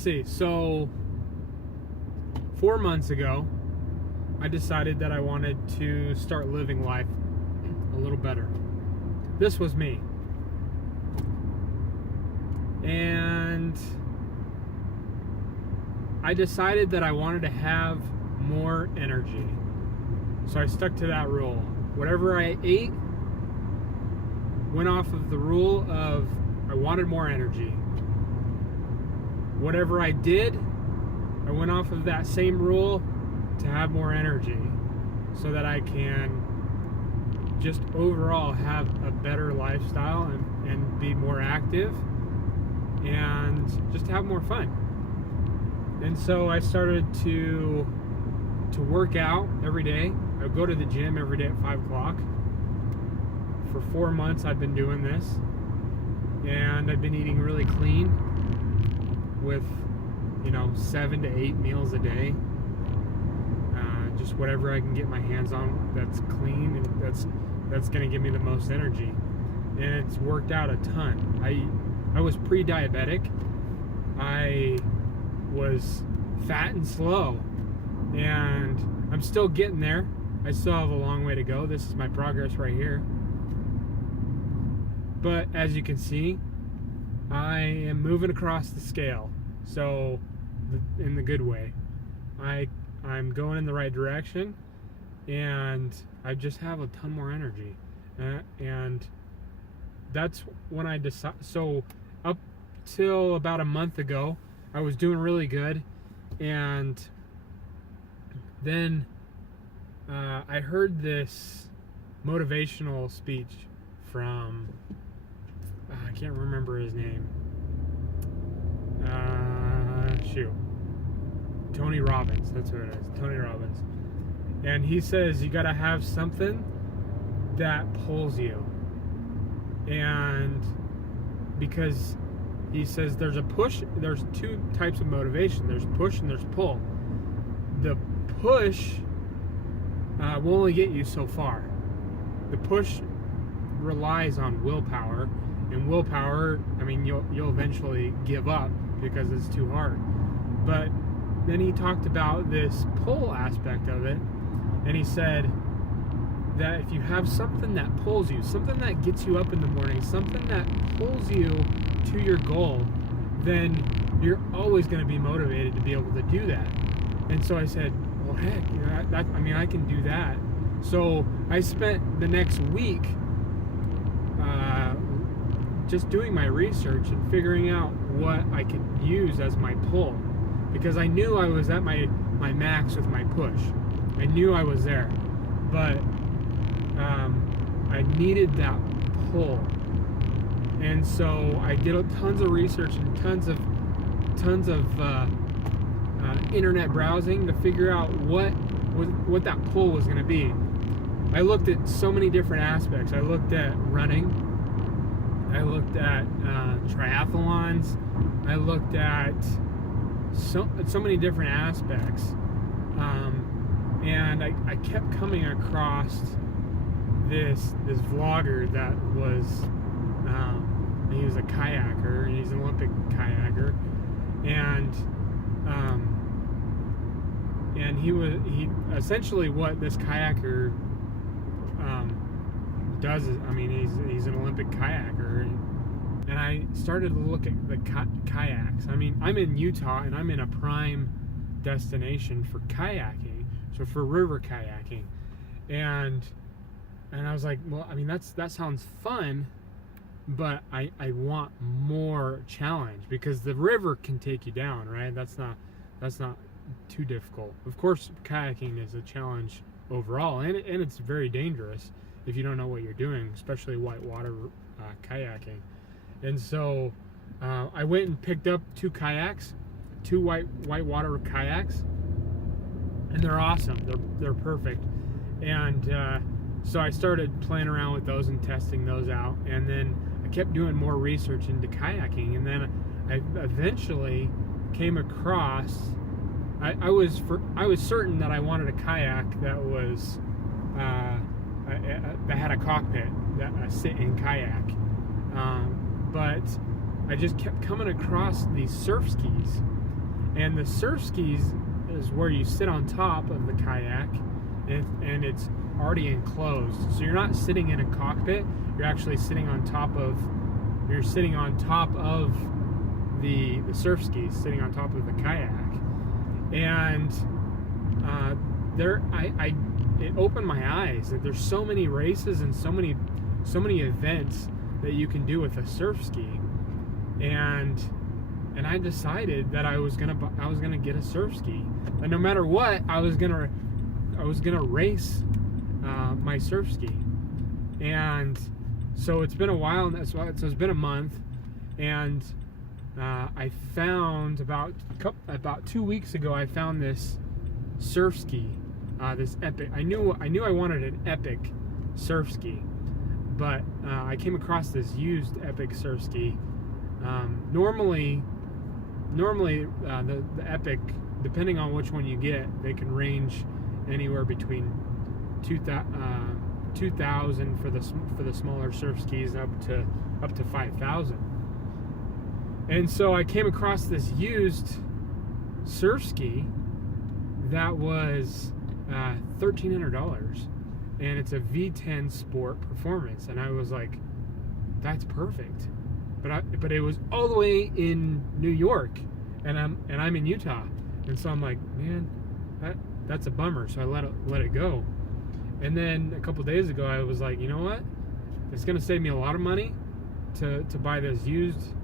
see. So 4 months ago, I decided that I wanted to start living life a little better. This was me. And I decided that I wanted to have more energy. So I stuck to that rule. Whatever I ate went off of the rule of I wanted more energy. Whatever I did, I went off of that same rule to have more energy so that I can just overall have a better lifestyle and be more active and just have more fun. And so I started to work out every day. I would go to the gym every day at 5 o'clock. For 4 months I've been doing this, and I've been eating really clean with 7 to 8 meals a day. Just whatever I can get my hands on that's clean and that's going to give me the most energy. And it's worked out a ton. I was pre-diabetic. I was fat and slow, and I'm still getting there. I still have a long way to go. This is my progress right here. But as you can see, I am moving across the scale. So in the good way. I'm going in the right direction, and I just have a ton more energy. And that's when I decided. So up till about a month ago, I was doing really good, and then I heard this motivational speech from I can't remember his name. Tony Robbins. That's who it is. Tony Robbins. And he says you got to have something that pulls you. And because he says there's a push, there's two types of motivation. There's push and there's pull. The push will only get you so far. The push relies on willpower, and willpower, you'll eventually give up because it's too hard. But then he talked about this pull aspect of it, and he said that if you have something that pulls you, something that gets you up in the morning, something that pulls you to your goal, then you're always going to be motivated to be able to do that. And so I said, well, heck, I can do that. So I spent the next week just doing my research and figuring out what I could use as my pull, because I knew I was at my max with my push. I knew I was there, but I needed that pull. And so I did tons of research and tons of internet browsing to figure out what that pull was going to be. I looked at so many different aspects. I looked at running. I looked at triathlons. I looked at so many different aspects. And I kept coming across this vlogger that was he was a kayaker, and he's an Olympic kayaker, and he essentially what this kayaker does is, he's an Olympic kayaker, and I started to look at the kayaks. I'm in Utah, and I'm in a prime destination for kayaking, so for river kayaking, and I was like, well, that sounds fun, but I want more challenge, because the river can take you down, right? That's not too difficult. Of course, kayaking is a challenge overall, and it's very dangerous if you don't know what you're doing, especially whitewater kayaking. And so I went and picked up two whitewater kayaks, and they're awesome. They're perfect. And so I started playing around with those and testing those out, and then I kept doing more research into kayaking, and then I eventually came across. I was certain that I wanted a kayak that was that had a cockpit, a sit-in kayak, but I just kept coming across these surf skis, And the surf skis is where you sit on top of the kayak, and it's already enclosed. So you're not sitting in a cockpit. You're actually sitting on top of. You're sitting on top of the surf skis, sitting on top of the kayak, and it opened my eyes that there's so many races and so many events that you can do with a surf ski, and I decided that I was gonna get a surf ski, and no matter what, I was gonna race my surf ski. And so it's been a while, so it's been a month, and I found about 2 weeks ago, I found this surf ski, this Epic. I knew I wanted an Epic surf ski, but I came across this used Epic surf ski. Normally the Epic, depending on which one you get, they can range anywhere between 2,000 for the smaller surf skis up to 5,000. And so I came across this used surf ski that was $1,300, and it's a V10 Sport Performance, and I was like, that's perfect. But it was all the way in New York, and I'm in Utah, and so I'm like, man, that's a bummer. So I let it go. And then a couple days ago, I was like, you know what? It's gonna save me a lot of money to buy this used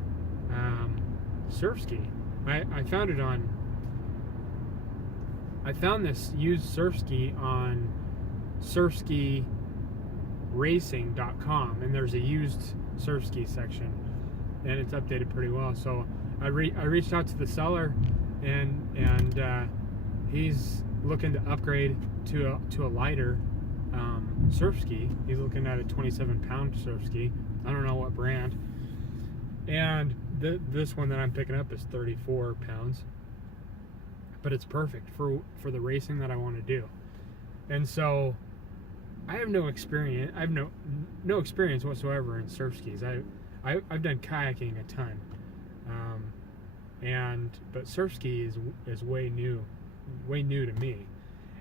surf ski. I found this used surf ski on surfskiracing.com, and there's a used surf ski section, and it's updated pretty well. So I reached out to the seller, and he's looking to upgrade to a lighter surf ski. He's looking at a 27-pound surf ski. I don't know what brand. And this one that I'm picking up is 34 pounds. But it's perfect for the racing that I want to do. And so I have no experience. I have no experience whatsoever in surf skis. I've done kayaking a ton, but surf ski is way new to me.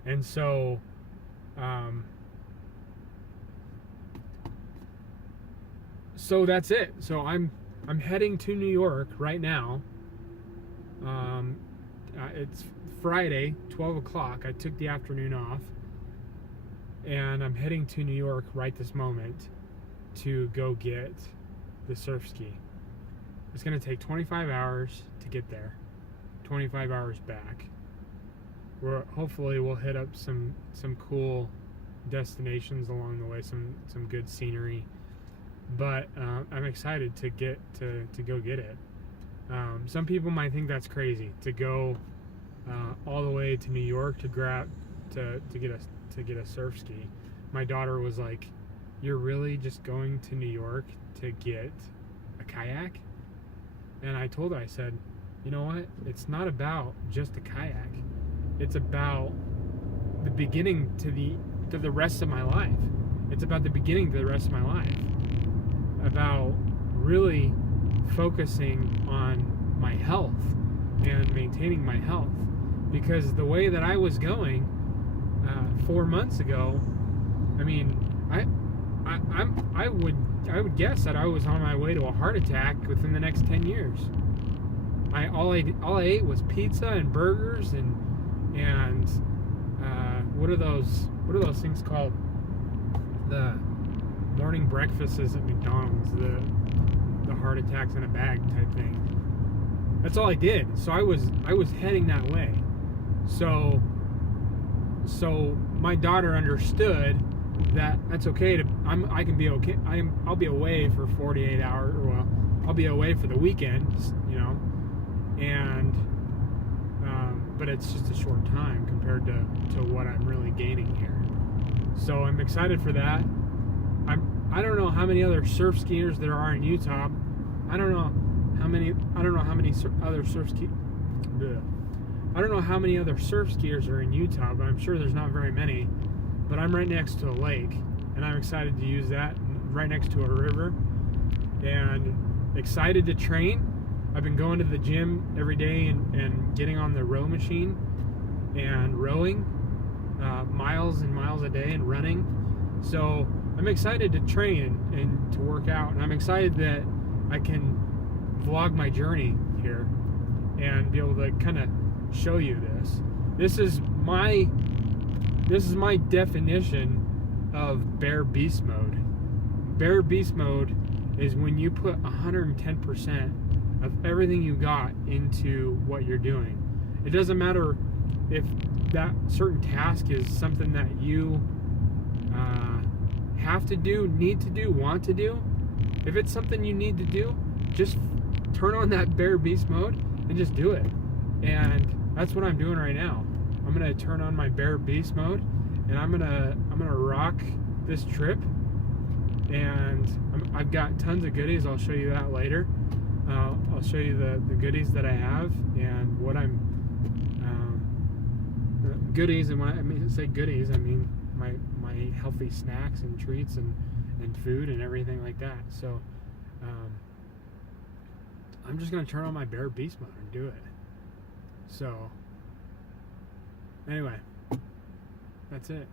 And so so that's it. So I'm heading to New York right now. It's Friday, 12 o'clock. I took the afternoon off, and I'm heading to New York right this moment to go get the surf ski. It's going to take 25 hours to get there, 25 hours back. Hopefully we'll hit up some cool destinations along the way, some good scenery. But I'm excited to go get it. Some people might think that's crazy to go all the way to New York to get a surf ski. My daughter was like, "You're really just going to New York to get a kayak?" And I told her, I said, "You know what? It's not about just a kayak. It's about the beginning to the rest of my life. It's about the beginning to the rest of my life. About really focusing on my health and maintaining my health, because the way that I was going 4 months ago, I mean, I would guess that I was on my way to a heart attack within the next 10 years. All I ate was pizza and burgers and what are those things called? The morning breakfasts at McDonald's, the heart attacks in a bag type thing. That's all I did. So I was heading that way. So my daughter understood that that's okay I can be okay. I'll be away for 48 hours, or well, I'll be away for the weekend, and but it's just a short time compared to what I'm really gaining here. So I'm excited for that. I don't know how many other surf skiers there are in Utah. I don't know how many other surf skiers are in Utah, but I'm sure there's not very many. But I'm right next to a lake, and I'm excited to use that, right next to a river, and excited to train. I've been going to the gym every day and getting on the row machine and rowing miles and miles a day and running. So I'm excited to train and to work out, and I'm excited that I can vlog my journey here and be able to kind of show you this. This is my definition of bare beast mode. Bare beast mode is when you put 110% of everything you got into what you're doing. It doesn't matter if that certain task is something that you have to do, need to do, want to do. If it's something you need to do, just turn on that bare beast mode and just do it. And that's what I'm doing right now. I'm gonna turn on my bare beast mode, and I'm gonna rock this trip. And I've got tons of goodies. I'll show you that later. I'll show you the goodies that I have and what I'm goodies. And when I say goodies, I mean my healthy snacks and treats and food and everything like that. So I'm just gonna turn on my bare beast mode and do it. So anyway, that's it.